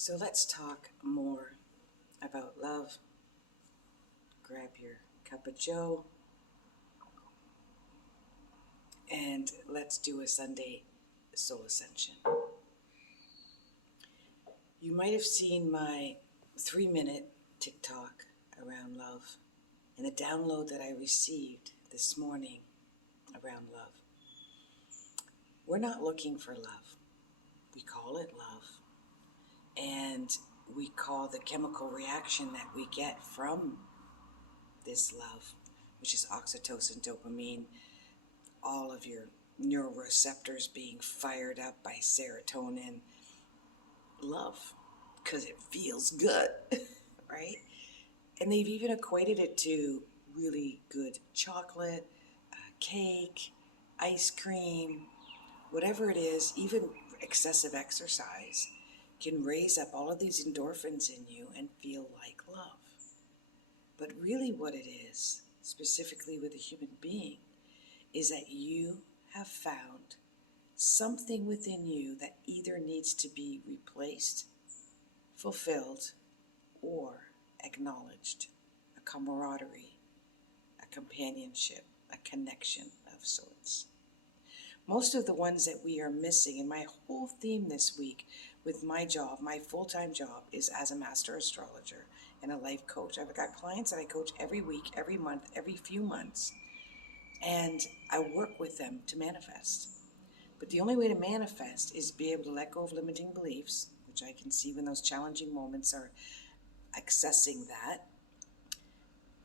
So let's talk more about love. Grab your cup of joe and let's do a Sunday soul ascension. You might have seen my 3-minute TikTok around love and a download that I received this morning around love. We're not looking for love. We call it love. And we call the chemical reaction that we get from this love, which is oxytocin, dopamine, all of your neuroreceptors being fired up by serotonin, love, because it feels good, right? And they've even equated it to really good chocolate, cake, ice cream, whatever it is. Even excessive exercise can raise up all of these endorphins in you and feel like love. But really what it is, specifically with a human being, is that you have found something within you that either needs to be replaced, fulfilled, or acknowledged. A camaraderie, a companionship, a connection of sorts. Most of the ones that we are missing, and my whole theme this week with my job, my full-time job, is as a master astrologer and a life coach. I've got clients that I coach every week, every month, every few months, and I work with them to manifest. But the only way to manifest is be able to let go of limiting beliefs, which I can see when those challenging moments are accessing that,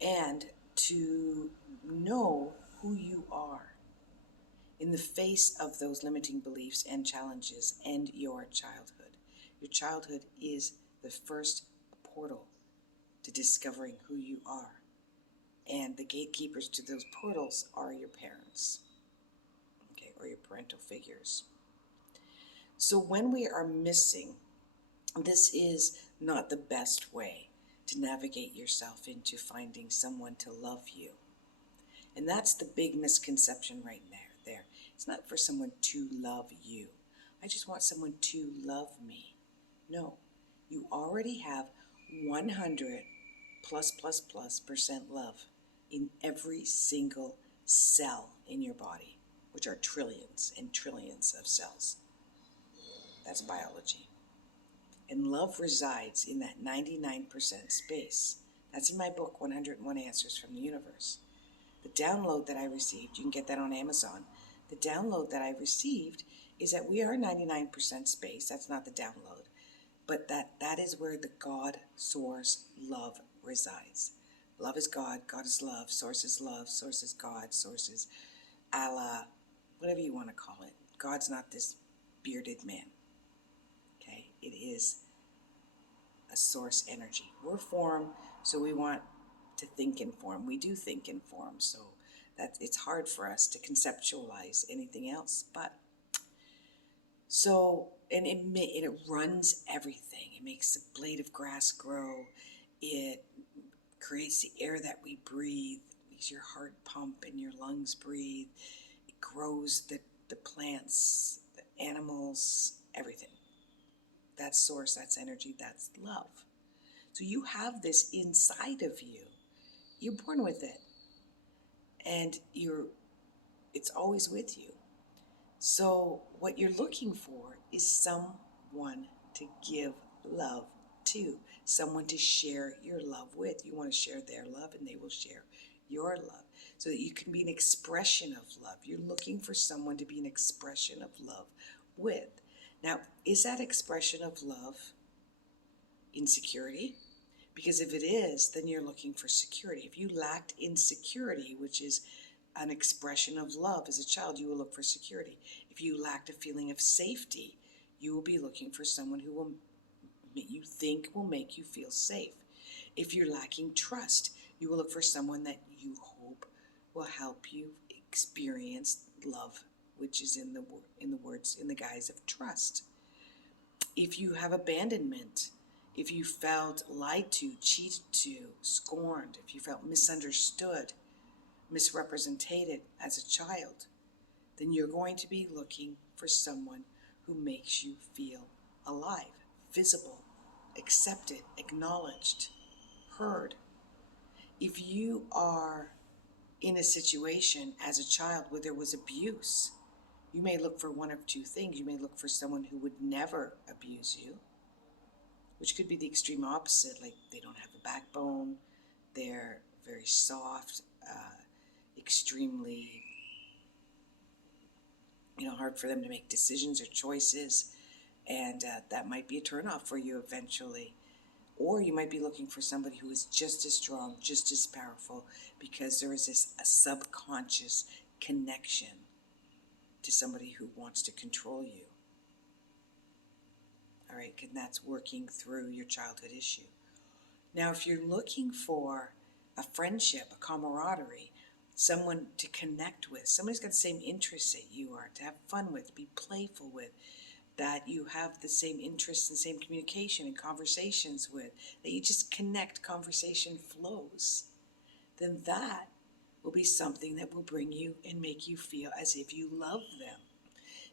and to know who you are in the face of those limiting beliefs and challenges and your childhood. Your childhood is the first portal to discovering who you are. And the gatekeepers to those portals are your parents, okay, or your parental figures. So when we are missing, this is not the best way to navigate yourself into finding someone to love you. And that's the big misconception right there. It's not for someone to love you. I just want someone to love me. No, you already have 100 plus% love in every single cell in your body, which are trillions and trillions of cells. That's biology. And love resides in that 99% space. That's in my book, 101 Answers from the Universe. The download that I received, you can get that on Amazon. The download that I received is that we are 99% space. That's not the download. But that is where the God, source, love resides. Love is God, God is love, source is God, source is Allah, whatever you want to call it. God's not this bearded man. Okay? It is a source energy. We're form, so we want to think in form. We do think in form, so that it's hard for us to conceptualize anything else. But so, and it runs everything. It makes the blade of grass grow. It creates the air that we breathe. It makes your heart pump and your lungs breathe. It grows the plants, the animals, everything. That's source, that's energy, that's love. So you have this inside of you. You're born with it. And it's always with you. So what you're looking for is someone to give love to, someone to share your love with. You want to share their love and they will share your love so that you can be an expression of love. You're looking for someone to be an expression of love with. Now, is that expression of love insecurity? Because if it is, then you're looking for security. If you lacked insecurity, which is an expression of love as a child, you will look for security. If you lacked a feeling of safety, you will be looking for someone who you think will make you feel safe. If you're lacking trust, you will look for someone that you hope will help you experience love, which is in the guise of trust. If you have abandonment, if you felt lied to, cheated to, scorned, if you felt misunderstood, misrepresented as a child, then you're going to be looking for someone who makes you feel alive, visible, accepted, acknowledged, heard. If you are in a situation as a child where there was abuse, you may look for one of two things. You may look for someone who would never abuse you, which could be the extreme opposite, like they don't have a backbone, they're very soft, extremely, hard for them to make decisions or choices, and that might be a turnoff for you eventually. Or you might be looking for somebody who is just as strong, just as powerful, because there is a subconscious connection to somebody who wants to control you. All right, and that's working through your childhood issue. Now, if you're looking for a friendship, a camaraderie, someone to connect with, somebody's got the same interests that you are, to have fun with, be playful with, that you have the same interests and same communication and conversations with, that you just connect, conversation flows, then that will be something that will bring you and make you feel as if you love them.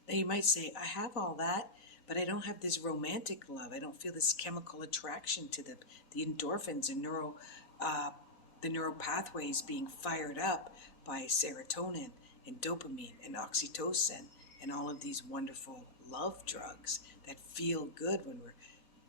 Now you might say, I have all that, but I don't have this romantic love. I don't feel this chemical attraction to the endorphins and the neural pathways being fired up by serotonin and dopamine and oxytocin and all of these wonderful love drugs that feel good when we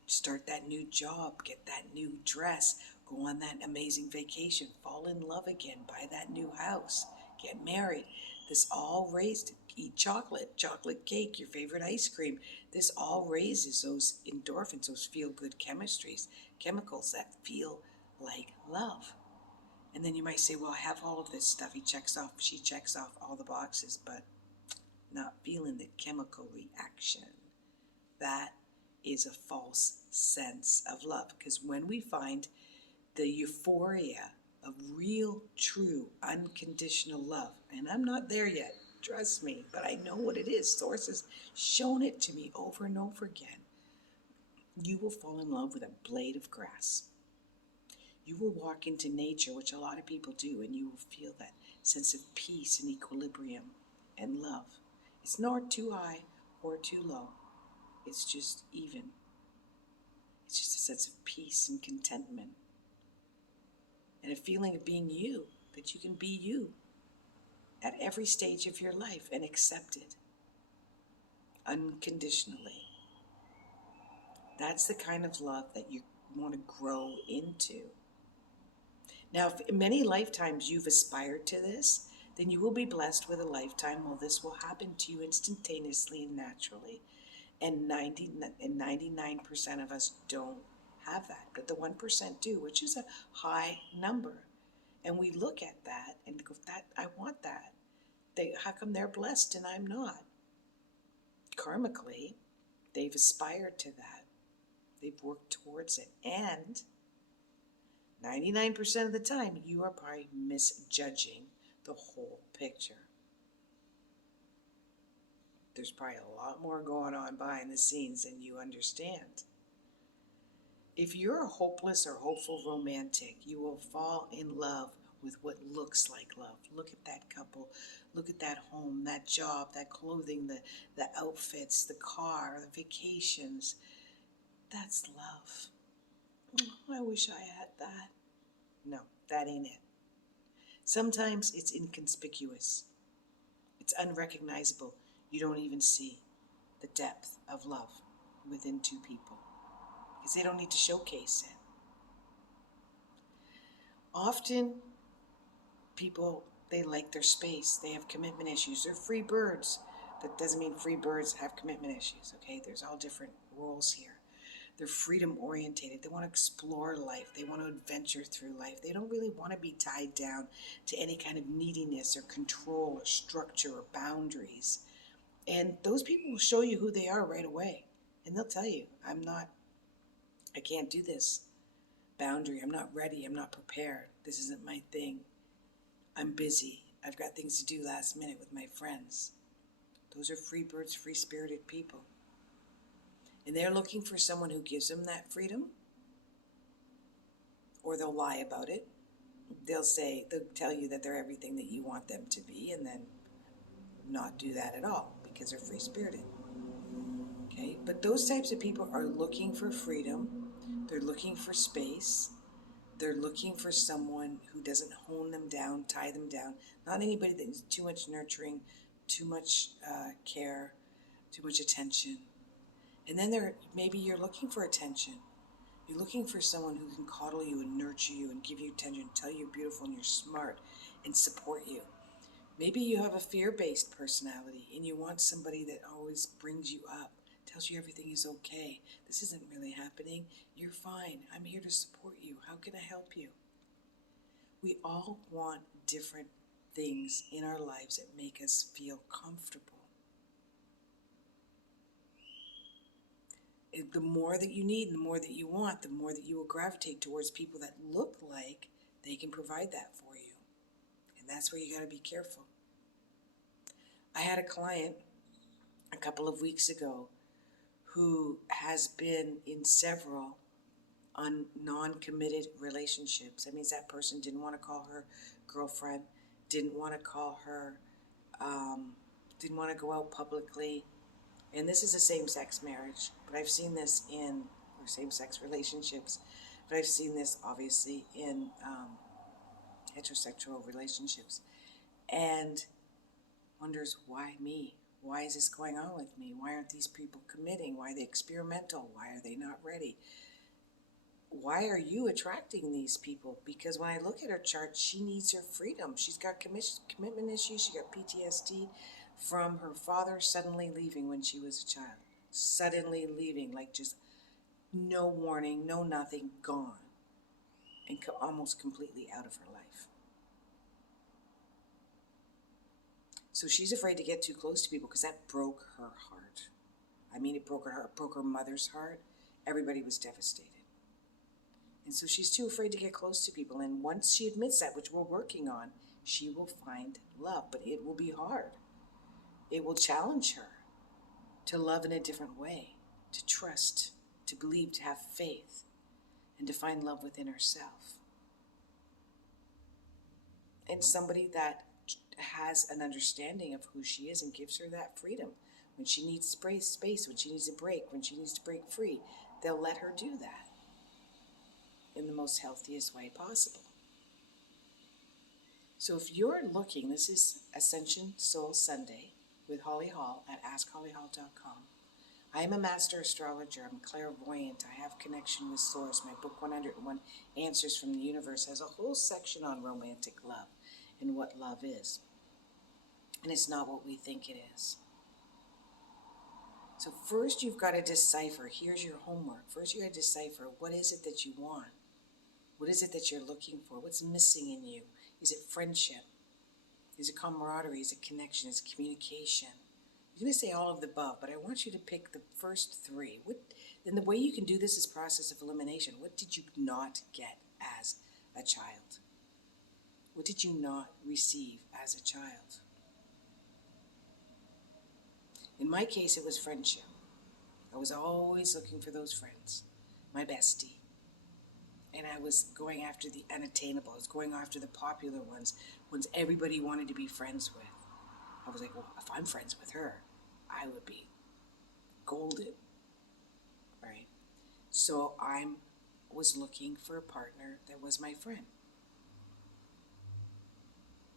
start that new job, get that new dress, go on that amazing vacation, fall in love again, buy that new house, get married. This all raised, eat chocolate cake, your favorite ice cream. This all raises those endorphins, those feel-good chemicals that feel like love. And then you might say, well, I have all of this stuff. She checks off all the boxes, but not feeling the chemical reaction. That is a false sense of love. Because when we find the euphoria of real, true, unconditional love, and I'm not there yet, trust me, but I know what it is. Source has shown it to me over and over again. You will fall in love with a blade of grass. You will walk into nature, which a lot of people do, and you will feel that sense of peace and equilibrium and love. It's not too high or too low. It's just even. It's just a sense of peace and contentment. And a feeling of being you, that you can be you at every stage of your life and accepted unconditionally. That's the kind of love that you want to grow into. Now, if in many lifetimes you've aspired to this, then you will be blessed with a lifetime where this will happen to you instantaneously and naturally. And 99% of us don't have that, but the 1% do, which is a high number. And we look at that and go, "That I want that. How come they're blessed and I'm not?" Karmically, they've aspired to that. They've worked towards it. And 99% of the time, you are probably misjudging the whole picture. There's probably a lot more going on behind the scenes than you understand. If you're a hopeless or hopeful romantic, you will fall in love with what looks like love. Look at that couple. Look at that home, that job, that clothing, the outfits, the car, the vacations. That's love. Oh, I wish I had that. No, that ain't it. Sometimes it's inconspicuous. It's unrecognizable. You don't even see the depth of love within two people because they don't need to showcase it. Often people, they like their space. They have commitment issues. They're free birds. That doesn't mean free birds have commitment issues, okay? There's all different roles here. They're freedom orientated. They want to explore life. They want to adventure through life. They don't really want to be tied down to any kind of neediness or control or structure or boundaries. And those people will show you who they are right away. And they'll tell you, I can't do this boundary. I'm not ready. I'm not prepared. This isn't my thing. I'm busy. I've got things to do last minute with my friends. Those are free birds, free-spirited people. And they're looking for someone who gives them that freedom, or they'll lie about it. They'll tell you that they're everything that you want them to be, and then not do that at all because they're free-spirited. Okay? But those types of people are looking for freedom, They're looking for space. They're looking for someone who doesn't hone them down, tie them down. Not anybody that needs too much nurturing, too much care, too much attention. And then maybe you're looking for attention. You're looking for someone who can coddle you and nurture you and give you attention, tell you you're beautiful and you're smart and support you. Maybe you have a fear-based personality and you want somebody that always brings you up, tells you everything is okay. This isn't really happening. You're fine. I'm here to support you. How can I help you? We all want different things in our lives that make us feel comfortable. The more that you need, the more that you want, the more that you will gravitate towards people that look like they can provide that for you. And that's where you got to be careful. I had a client a couple of weeks ago who has been in several non-committed relationships. That means that person didn't want to call her girlfriend, didn't want to call her, didn't want to go out publicly. And this is a same-sex marriage, but I've seen this or same-sex relationships, but I've seen this obviously in heterosexual relationships. And wonders, why me? Why is this going on with me? Why aren't these people committing? Why are they experimental? Why are they not ready? Why are you attracting these people? Because when I look at her chart, she needs her freedom. She's got commitment issues. She got PTSD from her father suddenly leaving when she was a child. Suddenly leaving, like just no warning, no nothing, gone. And almost completely out of her life. So she's afraid to get too close to people because that broke her heart. I mean, it broke her heart, broke her mother's heart. Everybody was devastated. And so she's too afraid to get close to people. And once she admits that, which we're working on, she will find love. But it will be hard. It will challenge her to love in a different way, to trust, to believe, to have faith, and to find love within herself. And somebody that has an understanding of who she is and gives her that freedom. When she needs space, when she needs a break, when she needs to break free, they'll let her do that in the most healthiest way possible. So if you're looking, this is Ascension Soul Sunday with Holly Hall at AskHollyHall.com. I am a master astrologer. I'm clairvoyant. I have connection with Source. My book, 101 Answers from the Universe, has a whole section on romantic love and what love is. And it's not what we think it is. So first you've got to decipher. Here's your homework. First you got to decipher, what is it that you want? What is it that you're looking for? What's missing in you? Is it friendship? Is it camaraderie? Is it connection? Is it communication? You're going to say all of the above, but I want you to pick the first three. And the way you can do this is process of elimination. What did you not get as a child? What did you not receive as a child? In my case, it was friendship. I was always looking for those friends, my bestie. And I was going after the unattainable. I was going after the popular ones everybody wanted to be friends with. I was like, well, if I'm friends with her, I would be golden, right? So I was looking for a partner that was my friend.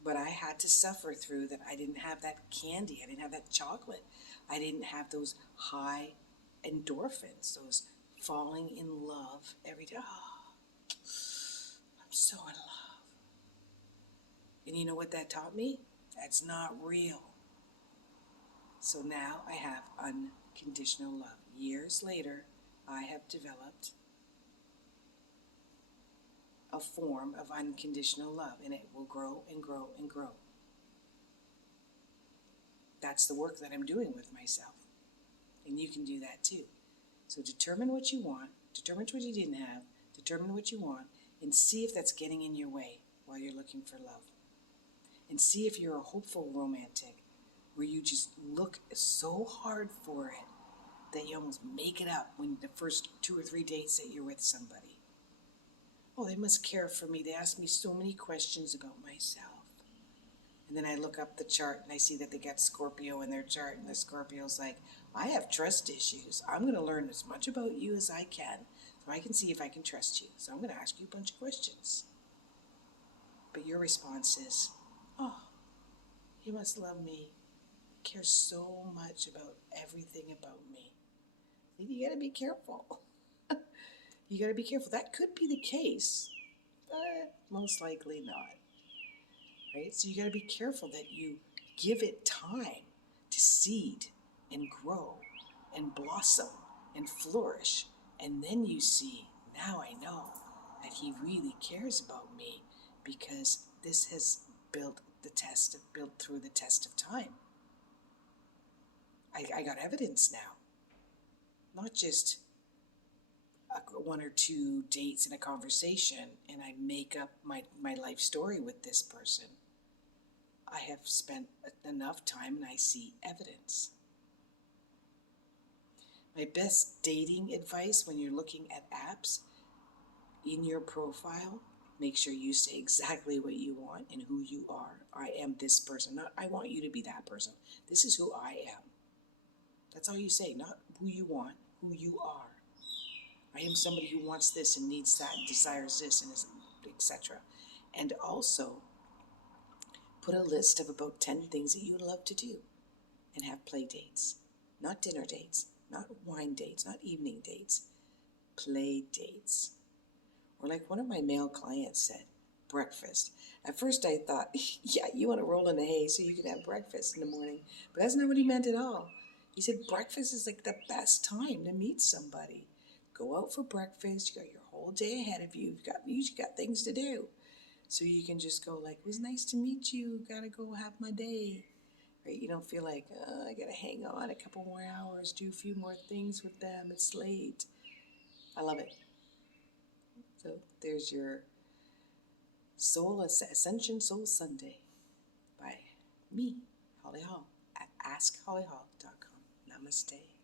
But I had to suffer through that. I didn't have that candy. I didn't have that chocolate. I didn't have those high endorphins, those falling in love every day. Oh, I'm so in love. And you know what that taught me? That's not real. So now I have unconditional love. Years later, I have developed a form of unconditional love, and it will grow and grow and grow. That's the work that I'm doing with myself. And you can do that too. So determine what you want, determine what you didn't have, determine what you want, and see if that's getting in your way while you're looking for love. And see if you're a hopeful romantic, where you just look so hard for it that you almost make it up when the first 2 or 3 dates that you're with somebody. Oh, they must care for me. They ask me so many questions about myself. And then I look up the chart and I see that they got Scorpio in their chart, and the Scorpio's like, I have trust issues. I'm going to learn as much about you as I can So I can see if I can trust you. So I'm going to ask you a bunch of questions. But your response is, oh, he must love me, cares so much about everything about me. You got to be careful. You got to be careful. That could be the case, but most likely not. Right? So you got to be careful that you give it time to seed and grow and blossom and flourish. And then you see, now I know that he really cares about me because this has built through the test of time. I got evidence now, not just one or two dates in a conversation and I make up my life story with this person. I have spent enough time and I see evidence. My best dating advice when you're looking at apps, in your profile, make sure you say exactly what you want and who you are. I am this person, not I want you to be that person. This is who I am. That's all you say, not who you want, who you are. I am somebody who wants this and needs that, and desires this, and etc. And also, put a list of about 10 things that you would love to do and have play dates. Not dinner dates, not wine dates, not evening dates. Play dates. Or like one of my male clients said, breakfast. At first I thought, yeah, you want to roll in the hay so you can have breakfast in the morning. But that's not what he meant at all. He said breakfast is like the best time to meet somebody. Go out for breakfast. You got your whole day ahead of you. You usually got things to do. So you can just go like, it was nice to meet you. Gotta go have my day. Right? You don't feel like, I gotta hang on a couple more hours, do a few more things with them. It's late. I love it. So there's your Ascension Soul Sunday by me, Holly Hall, at askhollyhall.com. Namaste.